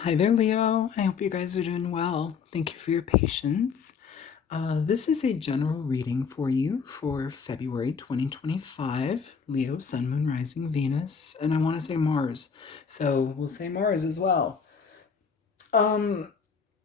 Hi there, Leo. I hope you guys are doing well. Thank you for your patience. This is a general reading for you for February 2025, Leo, Sun, Moon, Rising, Venus, and I want to say Mars. So we'll say Mars as well. Um,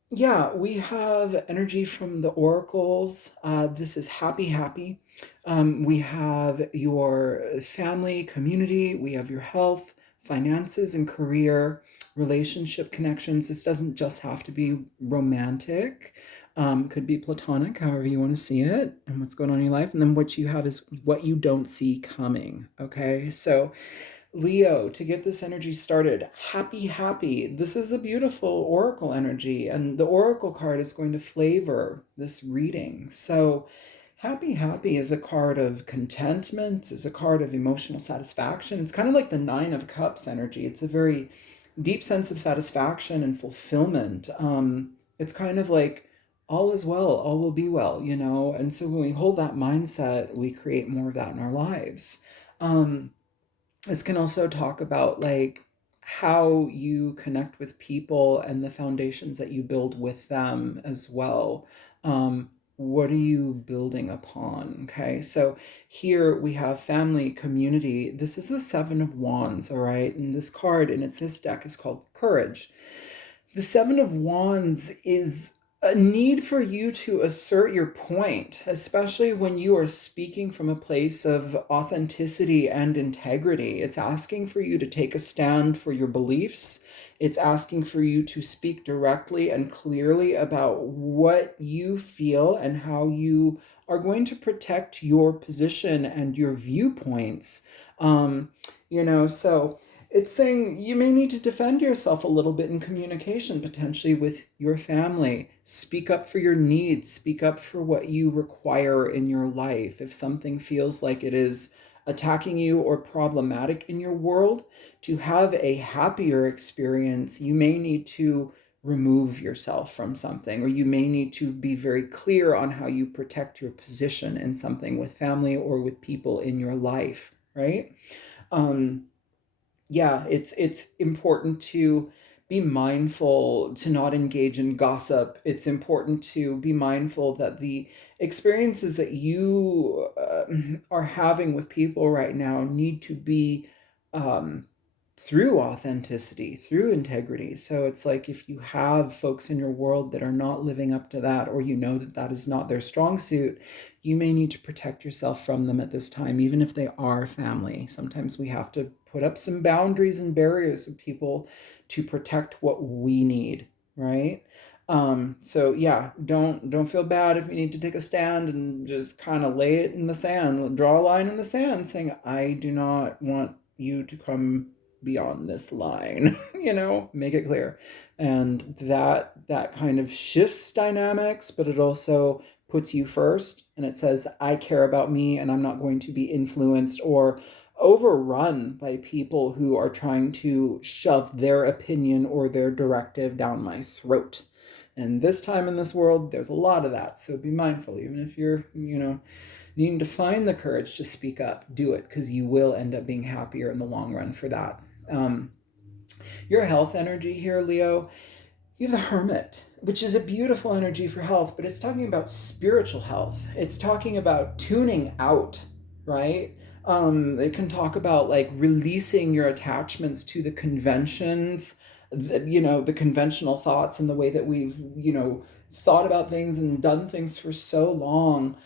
yeah, we have energy from the oracles. This is happy, happy. We have your family, community, we have your health, finances, and career, relationship connections. This doesn't just have to be romantic, could be platonic, however you want to see it, and what's going on in your life. And then what you have is what you don't see coming. Okay, so Leo, to get this energy started, happy, happy. This is a beautiful oracle energy, and the oracle card is going to flavor this reading. So, happy, happy is a card of contentment, is a card of emotional satisfaction. It's kind of like the Nine of Cups energy. It's a very deep sense of satisfaction and fulfillment. It's kind of like all is well, all will be well, you know? And so when we hold that mindset, we create more of that in our lives. This can also talk about like how you connect with people and the foundations that you build with them as well. What are you building upon? Okay, so here we have family, community. This is the Seven of Wands, all right? And this card in this deck is called Courage. The Seven of Wands is a need for you to assert your point, especially when you are speaking from a place of authenticity and integrity. It's asking for you to take a stand for your beliefs. It's asking for you to speak directly and clearly about what you feel and how you are going to protect your position and your viewpoints. Um, so it's saying you may need to defend yourself a little bit in communication, potentially with your family. Speak up for your needs, speak up for what you require in your life. If something feels like it is attacking you or problematic in your world, to have a happier experience, you may need to remove yourself from something, or you may need to be very clear on how you protect your position in something with family or with people in your life, right? Um, yeah, it's important to be mindful to not engage in gossip. It's important to be mindful that the experiences that you are having with people right now need to be um, through authenticity, through integrity. So it's like if you have folks in your world that are not living up to that, or you know that that is not their strong suit, you may need to protect yourself from them at this time, even if they are family. Sometimes we have to put up some boundaries and barriers with people to protect what we need, right? So yeah, don't feel bad if you need to take a stand and just kind of lay it in the sand, draw a line in the sand, saying, I do not want you to come beyond this line. Make it clear. And that kind of shifts dynamics, but it also puts you first, and it says, I care about me, and I'm not going to be influenced or overrun by people who are trying to shove their opinion or their directive down my throat. And this time in this world, there's a lot of that. So be mindful, even if you're, needing to find the courage to speak up, do it, because you will end up being happier in the long run for that. Um, your health energy here, Leo, you have the Hermit, which is a beautiful energy for health, but it's talking about spiritual health. It's talking about tuning out, right? It can talk about like releasing your attachments to the conventions, the conventional thoughts and the way that we've, thought about things and done things for so long.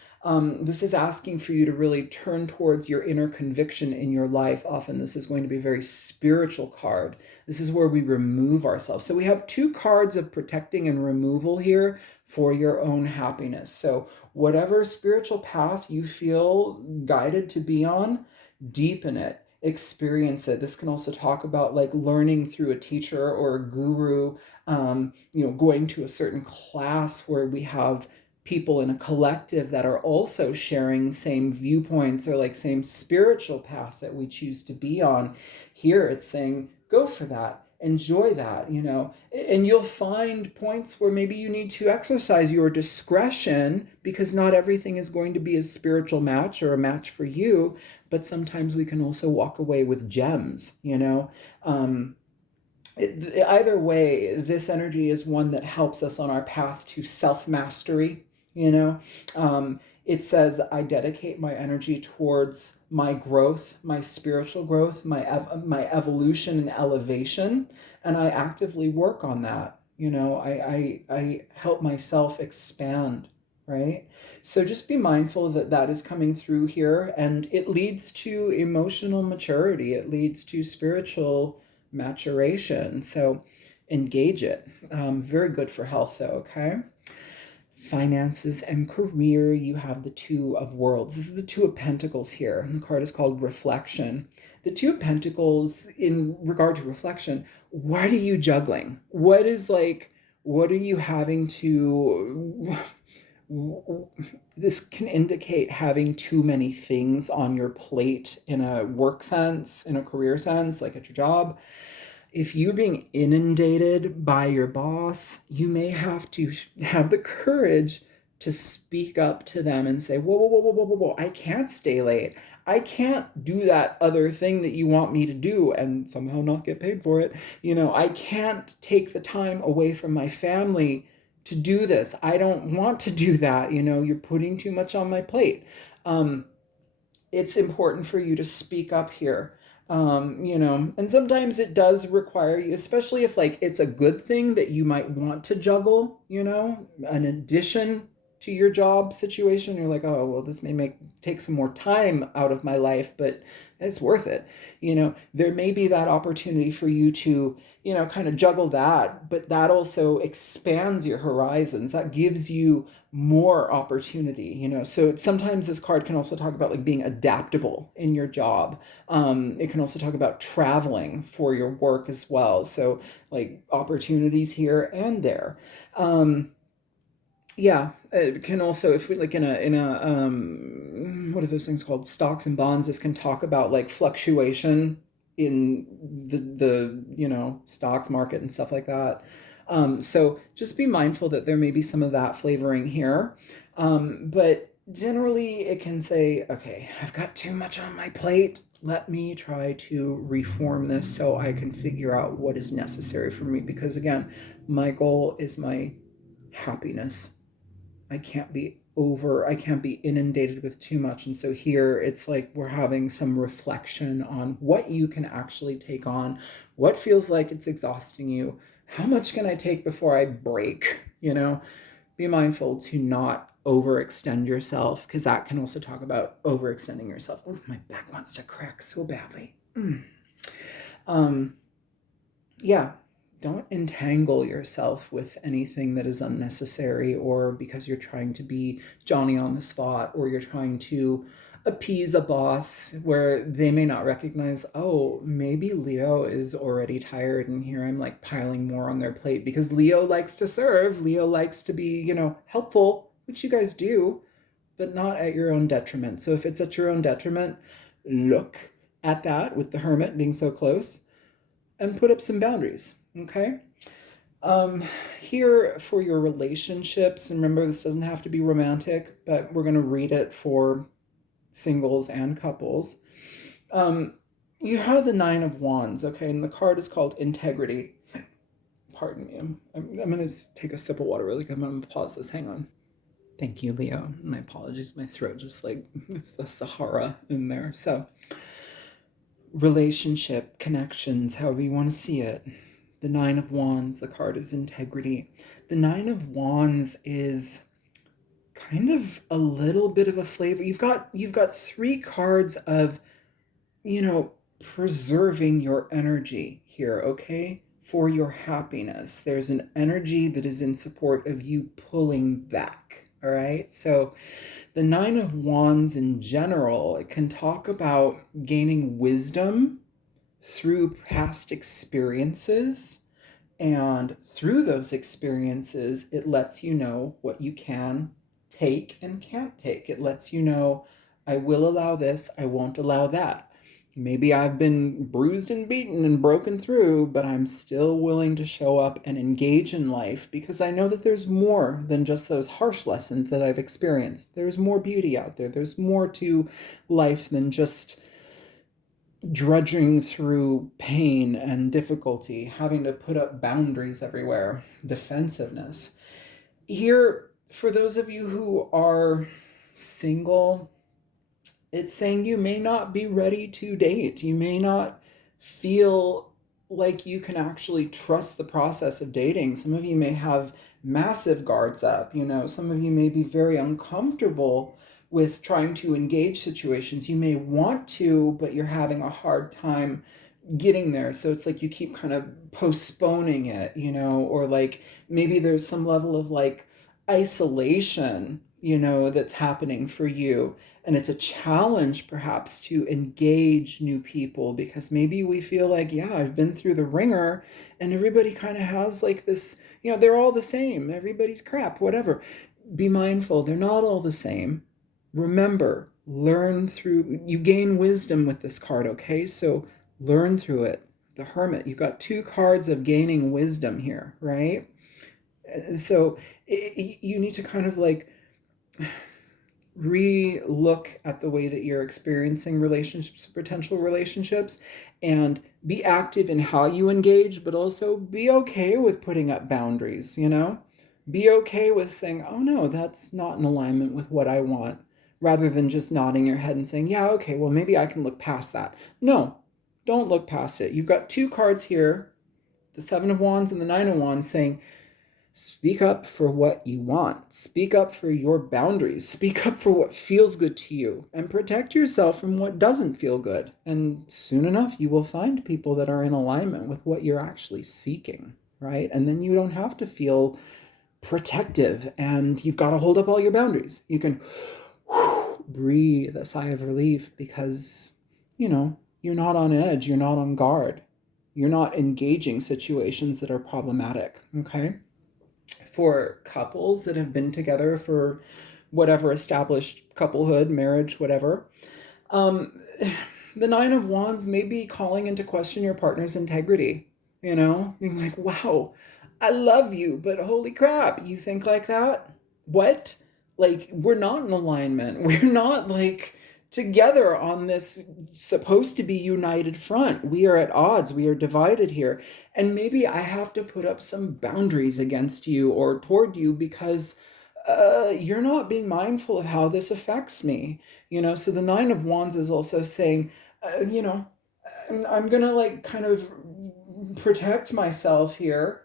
This is asking for you to really turn towards your inner conviction in your life. Often, this is going to be a very spiritual card. This is where we remove ourselves. So, we have two cards of protecting and removal here for your own happiness. So, whatever spiritual path you feel guided to be on, deepen it, experience it. This can also talk about like learning through a teacher or a guru, going to a certain class where we have people in a collective that are also sharing same viewpoints or like same spiritual path that we choose to be on. Here it's saying go for that, enjoy that, and you'll find points where maybe you need to exercise your discretion because not everything is going to be a spiritual match or a match for you, but sometimes we can also walk away with gems. Either way, this energy is one that helps us on our path to self-mastery, you know. It says, I dedicate my energy towards my growth, my spiritual growth, my evolution and elevation, and I actively work on that. I help myself expand, right? So just be mindful that that is coming through here, and it leads to emotional maturity. It leads to spiritual maturation. So engage it. Very good for health, though, okay? Finances and career, you have the Two of Worlds. This is the Two of Pentacles here. And the card is called Reflection. The Two of Pentacles, in regard to reflection, what are you juggling? What are you having to. This can indicate having too many things on your plate in a work sense, in a career sense, like at your job. If you're being inundated by your boss, you may have to have the courage to speak up to them and say, whoa, whoa, whoa, whoa, whoa, whoa, whoa, I can't stay late. I can't do that other thing that you want me to do and somehow not get paid for it. I can't take the time away from my family to do this. I don't want to do that. You're putting too much on my plate. It's important for you to speak up here. And sometimes it does require you, especially if like it's a good thing that you might want to juggle, an addition to your job situation. You're like, oh, well, this may take some more time out of my life, but it's worth it. There may be that opportunity for you to, kind of juggle that, but that also expands your horizons. That gives you more opportunity. So sometimes this card can also talk about like being adaptable in your job. It can also talk about traveling for your work as well. So like opportunities here and there. Yeah, it can also, if we like in a what are those things called, stocks and bonds, this can talk about like fluctuation in the stocks market and stuff like that. So just be mindful that there may be some of that flavoring here. But generally it can say, okay, I've got too much on my plate. Let me try to reform this so I can figure out what is necessary for me. Because again, my goal is my happiness. I can't be inundated with too much. And so here it's like we're having some reflection on what you can actually take on, what feels like it's exhausting you, how much can I take before I break. Be mindful to not overextend yourself, because that can also talk about overextending yourself. Oh, my back wants to crack so badly. Yeah, don't entangle yourself with anything that is unnecessary, or because you're trying to be Johnny on the spot, or you're trying to appease a boss where they may not recognize, oh, maybe Leo is already tired and here I'm like piling more on their plate, because Leo likes to serve. Leo likes to be, helpful, which you guys do, but not at your own detriment. So if it's at your own detriment, look at that with the Hermit being so close and put up some boundaries, okay? Here for your relationships, and remember this doesn't have to be romantic, but we're going to read it for singles and couples. You have the Nine of Wands, okay, and the card is called Integrity. Pardon me, I'm going to take a sip of water really quick. I'm going to pause this, hang on. Thank you, Leo. My apologies, my throat just like, it's the Sahara in there. So relationship, connections, however you want to see it. The Nine of Wands, the card is Integrity. The Nine of Wands is kind of a little bit of a flavor. You've got three cards of, preserving your energy here, okay? For your happiness. There's an energy that is in support of you pulling back, all right? So the Nine of Wands in general, it can talk about gaining wisdom through past experiences. And through those experiences, it lets you know what you can take and can't take. It lets you know, I will allow this, I won't allow that. Maybe I've been bruised and beaten and broken through, but I'm still willing to show up and engage in life because I know that there's more than just those harsh lessons that I've experienced. There's more beauty out there. There's more to life than just, drudging through pain and difficulty, having to put up boundaries everywhere, defensiveness. Here, for those of you who are single, it's saying you may not be ready to date. You may not feel like you can actually trust the process of dating. Some of you may have massive guards up. Some of you may be very uncomfortable with trying to engage situations. You may want to, but you're having a hard time getting there. So it's like you keep kind of postponing it, or like maybe there's some level of like isolation, that's happening for you. And it's a challenge perhaps to engage new people because maybe we feel like, yeah, I've been through the ringer and everybody kind of has like this, they're all the same. Everybody's crap, whatever. Be mindful, they're not all the same. Remember, learn through, you gain wisdom with this card, okay? So learn through it. The Hermit, you've got 2 cards of gaining wisdom here, right? So you need to kind of like re-look at the way that you're experiencing relationships, potential relationships, and be active in how you engage, but also be okay with putting up boundaries, Be okay with saying, oh no, that's not in alignment with what I want, rather than just nodding your head and saying, yeah, okay, well, maybe I can look past that. No, don't look past it. You've got 2 cards here, the 7 of Wands and the 9 of Wands, saying, speak up for what you want. Speak up for your boundaries. Speak up for what feels good to you and protect yourself from what doesn't feel good. And soon enough, you will find people that are in alignment with what you're actually seeking, right? And then you don't have to feel protective and you've got to hold up all your boundaries. You can breathe a sigh of relief because, you're not on edge. You're not on guard. You're not engaging situations that are problematic, okay? For couples that have been together for whatever established couplehood, marriage, whatever, the 9 of Wands may be calling into question your partner's integrity, being like, wow, I love you, but holy crap, you think like that? What? Like, we're not in alignment. We're not like together on this supposed to be united front. We are at odds. We are divided here. And maybe I have to put up some boundaries against you or toward you because you're not being mindful of how this affects me. So the 9 of Wands is also saying, I'm gonna like kind of protect myself here,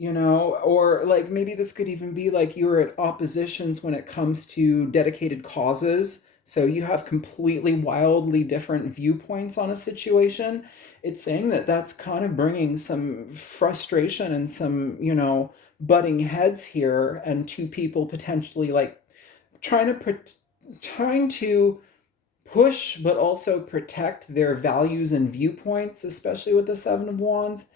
or like maybe this could even be like you're at oppositions when it comes to dedicated causes. So you have completely wildly different viewpoints on a situation. It's saying that that's kind of bringing some frustration and some, butting heads here, and 2 people potentially like trying to push but also protect their values and viewpoints, especially with the 7 of Wands.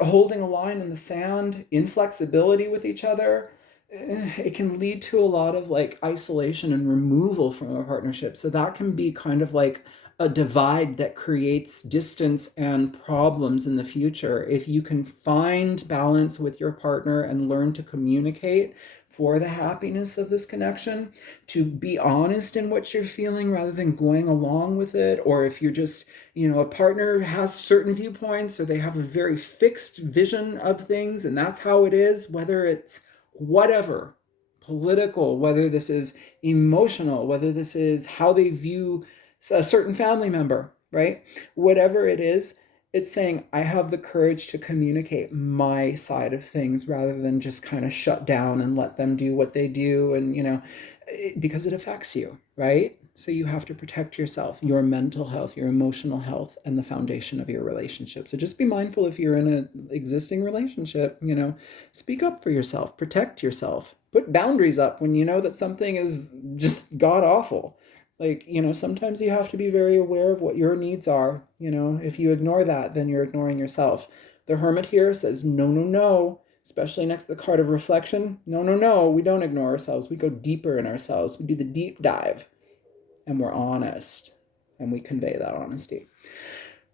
Holding a line in the sand, inflexibility with each other, it can lead to a lot of like isolation and removal from a partnership. So that can be kind of like a divide that creates distance and problems in the future. If you can find balance with your partner and learn to communicate for the happiness of this connection, to be honest in what you're feeling rather than going along with it, or if you're just, a partner has certain viewpoints or they have a very fixed vision of things and that's how it is, whether it's whatever, political, whether this is emotional, whether this is how they view a certain family member, right? Whatever it is, it's saying I have the courage to communicate my side of things rather than just kind of shut down and let them do what they do. And, because it affects you, right? So you have to protect yourself, your mental health, your emotional health, and the foundation of your relationship. So just be mindful if you're in an existing relationship, speak up for yourself, protect yourself, put boundaries up when you know that something is just god awful. Like, sometimes you have to be very aware of what your needs are. If you ignore that, then you're ignoring yourself. The Hermit here says, no, no, no, especially next to the card of reflection. No, no, no, we don't ignore ourselves. We go deeper in ourselves. We do the deep dive and we're honest and we convey that honesty.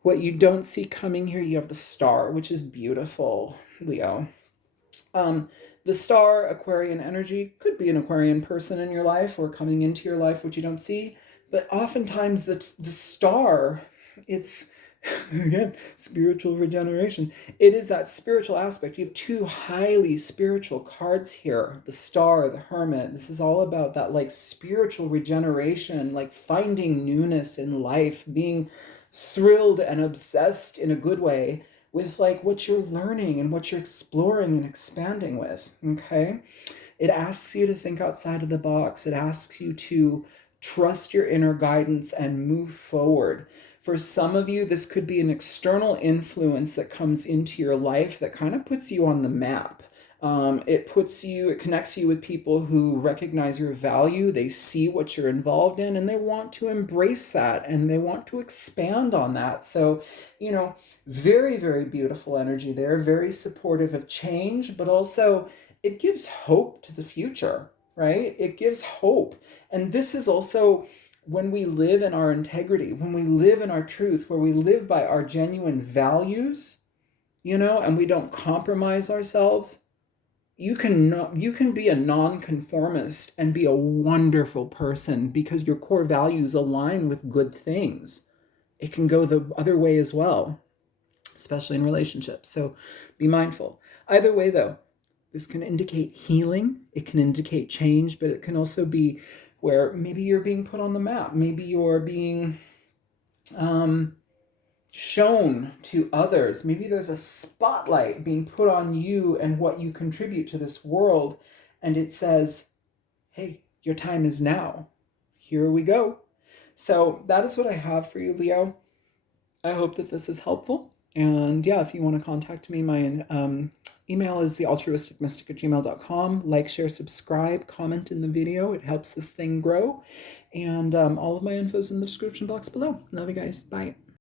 What you don't see coming here, you have the Star, which is beautiful, Leo. The Star, Aquarian energy, could be an Aquarian person in your life or coming into your life, which you don't see. But oftentimes the star, it's again spiritual regeneration. It is that spiritual aspect. You have two highly spiritual cards here, the star, the hermit. This is all about that like spiritual regeneration, like finding newness in life, being thrilled and obsessed in a good way with like what you're learning and what you're exploring and expanding with. Okay, it asks you to think outside of the box. It asks you to trust your inner guidance and move forward. For some of you, this could be an external influence that comes into your life that kind of puts you on the map. It connects you with people who recognize your value. They see what you're involved in and they want to embrace that and they want to expand on that. So, very, very beautiful energy there, very supportive of change, but also it gives hope to the future, right? It gives hope. And this is also when we live in our integrity, when we live in our truth, where we live by our genuine values, and we don't compromise ourselves. You can be a nonconformist and be a wonderful person because your core values align with good things. It can go the other way as well, especially in relationships. So be mindful. Either way, though, this can indicate healing, it can indicate change, but it can also be where maybe you're being put on the map. Maybe you're being shown to others. Maybe there's a spotlight being put on you and what you contribute to this world. And it says, hey, your time is now. Here we go. So that is what I have for you, Leo. I hope that this is helpful. And yeah, if you want to contact me, my email is thealtruisticmystic@gmail.com. Like, share, subscribe, comment in the video. It helps this thing grow. And all of my info is in the description box below. Love you guys. Bye.